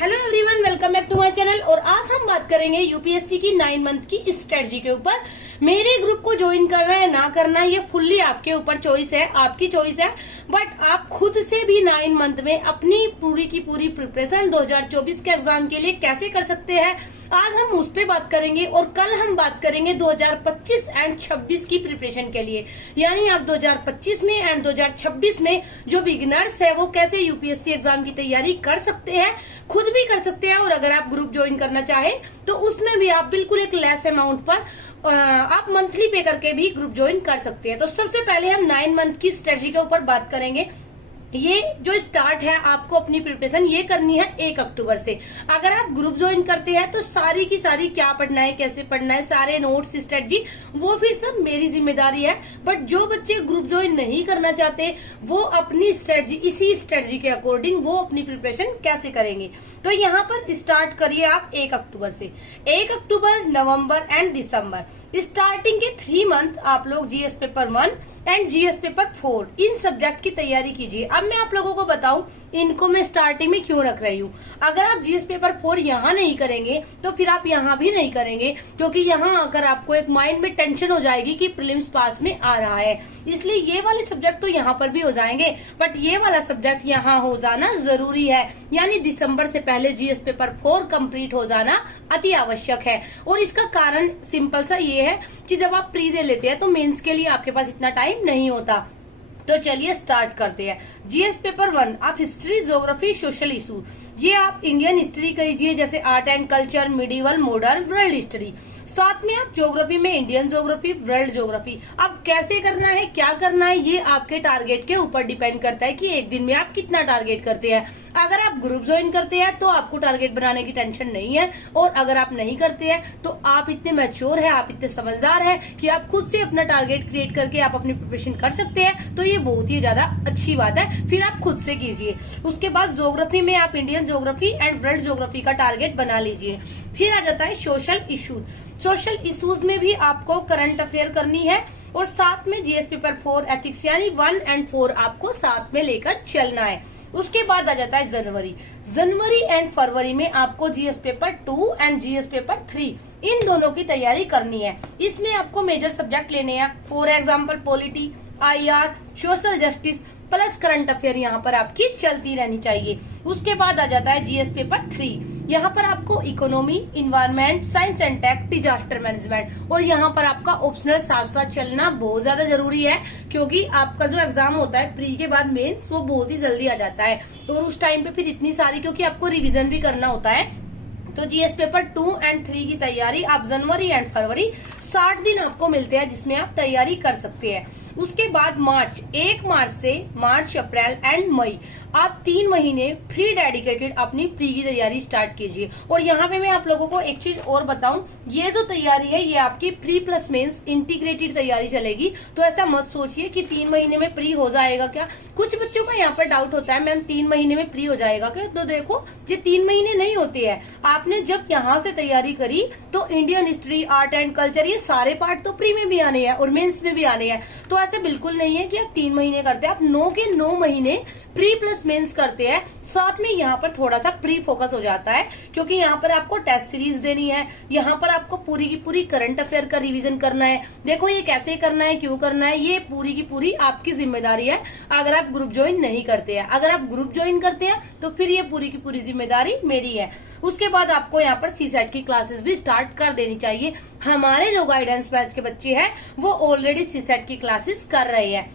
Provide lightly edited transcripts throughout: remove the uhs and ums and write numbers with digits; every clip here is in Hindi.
Hello everyone, welcome back to my channel. और आज हम बात करेंगे यूपीएससी की 9 मंथ की स्ट्रेटजी के ऊपर। मेरे ग्रुप को ज्वाइन करना है ना करना ये फुल्ली आपके ऊपर चॉइस है, आपकी चॉइस है। बट आप खुद से भी 9 मंथ में अपनी पूरी की पूरी प्रिपरेशन 2024 के एग्जाम के लिए कैसे कर सकते हैं, आज हम उस पे बात करेंगे। और कल हम बात करेंगे 2025 एंड 26 की प्रिपरेशन के लिए, यानी आप 2025 में एंड 2026 में जो बिगिनर्स है वो कैसे यूपीएससी एग्जाम की तैयारी कर सकते हैं, खुद भी कर सकते हैं। और अगर आप ग्रुप ज्वाइन करना चाहे तो उसमें भी आप बिल्कुल एक लेस अमाउंट पर आप मंथली पे करके भी ग्रुप ज्वाइन कर सकते हैं। तो सबसे पहले हम 9 मंथ की स्ट्रेटजी के ऊपर बात करेंगे। ये जो स्टार्ट है आपको अपनी प्रिपरेशन ये करनी है 1 अक्टूबर से। अगर आप ग्रुप ज्वाइन करते हैं तो सारी की सारी क्या पढ़ना है, कैसे पढ़ना है, सारे नोट्स, स्ट्रेटजी वो फिर सब मेरी जिम्मेदारी है। बट जो बच्चे ग्रुप ज्वाइन नहीं करना चाहते वो अपनी स्ट्रेटजी, इसी स्ट्रेटजी के अकॉर्डिंग वो अपनी प्रिपरेशन कैसे करेंगे। तो यहाँ पर स्टार्ट करिए आप 1 अक्टूबर से। 1 अक्टूबर, नवंबर एंड दिसंबर स्टार्टिंग के 3 मंथ आप लोग GS paper 1 and GS paper 4 in subject की तैयारी कीजिए। अब मैं आप लोगों को बताऊं इनको मैं स्टार्टिंग में क्यों रख रही हूँ। अगर आप जीएस पेपर 4 यहाँ नहीं करेंगे तो फिर आप यहाँ भी नहीं करेंगे, क्योंकि यहाँ आकर आपको एक माइंड में टेंशन हो जाएगी कि प्रीलिम्स पास में आ रहा है। इसलिए ये वाले सब्जेक्ट तो यहाँ पर भी हो जाएंगे, बट ये वाला सब्जेक्ट यहाँ हो जाना जरूरी है। यानी दिसंबर से पहले जीएस पेपर 4 कंप्लीट हो जाना अति आवश्यक है। और इसका कारण सिंपल सा ये है कि जब आप प्री दे लेते हैं तो मेंस के लिए आपके पास इतना टाइम नहीं होता। तो चलिए स्टार्ट करते हैं। जीएस पेपर 1 आप हिस्ट्री, ज्योग्राफी, सोशल इशू, ये आप इंडियन हिस्ट्री कीजिए, जैसे art and culture, medieval, modern, world history. साथ में आप ज्योग्राफी में इंडियन ज्योग्राफी, वर्ल्ड ज्योग्राफी। अब कैसे करना है, क्या करना है, ये आपके टारगेट के ऊपर डिपेंड करता है कि एक दिन में आप कितना टारगेट करते हैं। अगर आप ग्रुप ज्वाइन करते हैं तो आपको टारगेट बनाने की टेंशन नहीं है, और अगर आप नहीं करते हैं तो आप इतने मैच्योर हैं, आप इतने समझदार हैं कि आप खुद से अपना टारगेट क्रिएट करके आप अपनी प्रिपरेशन कर सकते हैं। तो ये बहुत ही ज्यादा अच्छी बात है, फिर आप खुद से कीजिए। उसके बाद ज्योग्राफी में आप Indian geography and world geography का टारगेट बना लीजिए। फिर आ जाता है सोशल इशू। सोशल इश्यूज में भी आपको करंट अफेयर करनी है, और साथ में जीएस पेपर 4 एथिक्स यानी 1 एंड 4 आपको साथ में लेकर चलना है। उसके बाद आ जाता है जनवरी एंड फरवरी में आपको GS paper 2 and GS paper 3 इन दोनों की तैयारी करनी है। इसमें आपको मेजर सब्जेक्ट लेने हैं, for example polity, IR, social justice plus current affair यहाँ पर आपकी चलती रहनी चाहिए। उसके बाद आ जाता है जीएस पेपर 3। यहाँ पर आपको economy, environment, science and tech, disaster management, और यहाँ पर आपका ऑप्शनल साथ साथ चलना बहुत ज्यादा जरूरी है, क्योंकि आपका जो एग्जाम होता है प्री के बाद मेंस वो बहुत ही जल्दी आ जाता है। और उस टाइम पे फिर इतनी सारी, क्योंकि आपको रिविजन भी करना होता है। तो जीएस पेपर 2 एंड 3 की तैयारी आप जनवरी एंड फरवरी 60 दिन आपको मिलते हैं जिसमें आप तैयारी कर सकते हैं। उसके बाद मार्च, 1 मार्च से मार्च, अप्रैल एंड मई आप 3 महीने फ्री डेडिकेटेड अपनी प्री की तैयारी स्टार्ट कीजिए। और यहाँ पे मैं आप लोगों को एक चीज और बताऊं, ये जो तैयारी है ये आपकी प्री प्लस मेंस इंटीग्रेटेड तैयारी चलेगी। तो ऐसा मत सोचिए कि 3 महीने में प्री हो जाएगा क्या। कुछ बच्चों का यहाँ पर डाउट होता है, मैम 3 महीने में प्री हो जाएगा क्या। तो देखो ये 3 महीने नहीं होते हैं। आपने जब यहाँ से तैयारी करी तो Indian history, art and culture, ये सारे पार्ट तो प्री में भी आने हैं और मेंस में भी आने हैं। तो ऐसे बिल्कुल नहीं है कि आप 3 महीने करते हैं, आप 9 के 9 महीने प्री प्लस मेंस करते हैं। साथ में यहाँ पर थोड़ा सा प्री फोकस हो जाता है, क्योंकि यहाँ पर आपको टेस्ट सीरीज देनी है, यहाँ पर आपको पूरी की पूरी करंट अफेयर का रिवीजन करना है। देखो ये कैसे करना है, क्यों करना है, ये पूरी की पूरी आपकी जिम्मेदारी है अगर आप ग्रुप ज्वाइन नहीं करते हैं। अगर आप ग्रुप ज्वाइन करते हैं तो फिर ये पूरी की पूरी जिम्मेदारी मेरी है। उसके बाद आपको यहाँ पर सीसेट की क्लासेस भी स्टार्ट कर देनी चाहिए। हमारे जो गाइडेंस बैच के बच्चे हैं वो ऑलरेडी सीसेट की क्लासेस कर रहे हैं।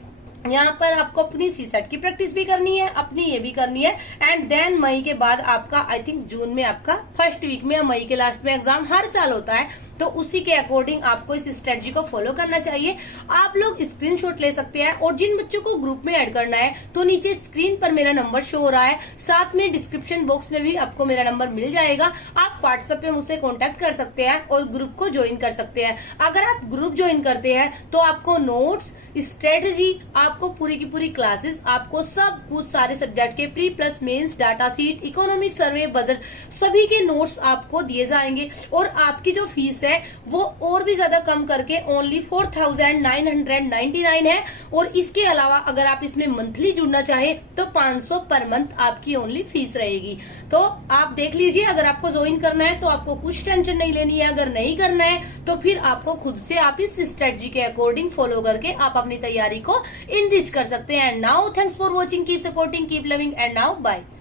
यहाँ पर आपको अपनी सीसेट की प्रैक्टिस भी करनी है, अपनी ये भी करनी है। एंड देन मई के बाद आपका, आई थिंक जून में आपका फर्स्ट वीक में या मई के लास्ट में एग्जाम हर साल होता है, तो उसी के अकॉर्डिंग आपको इस स्ट्रेटजी को फॉलो करना चाहिए। आप लोग स्क्रीनशॉट ले सकते हैं, और जिन बच्चों को ग्रुप में ऐड करना है तो नीचे स्क्रीन पर मेरा नंबर शो हो रहा है, साथ में डिस्क्रिप्शन बॉक्स में भी आपको मेरा नंबर मिल जाएगा। आप व्हाट्सएप पे मुझसे कांटेक्ट कर सकते हैं और ग्रुप को ज्वाइन कर सकते हैं। अगर आप ग्रुप ज्वाइन करते हैं तो आपको नोट्स, स्ट्रेटजी, आपको पूरी की पूरी क्लासेस, आपको सब कुछ सारे सब्जेक्ट के pre plus mains, data sheet, economic survey, budget, सभी के नोट्स आपको दिए जाएंगे। और आपकी जो फीस है वो और भी ज्यादा कम करके ओनली 4999 है। और इसके अलावा अगर आप इसमें मंथली जुड़ना चाहे तो 500 पर मंथ आपकी ओनली फीस रहेगी। तो आप देख लीजिए, अगर आपको ज्वाइन करना है तो आपको कुछ टेंशन नहीं लेनी है, अगर नहीं करना है तो फिर आपको खुद से आप इस स्ट्रेटजी के अकॉर्डिंग फॉलो करके आप अपनी तैयारी को इनरिच कर सकते हैं। And now thanks for watching, keep supporting, keep loving, and now bye.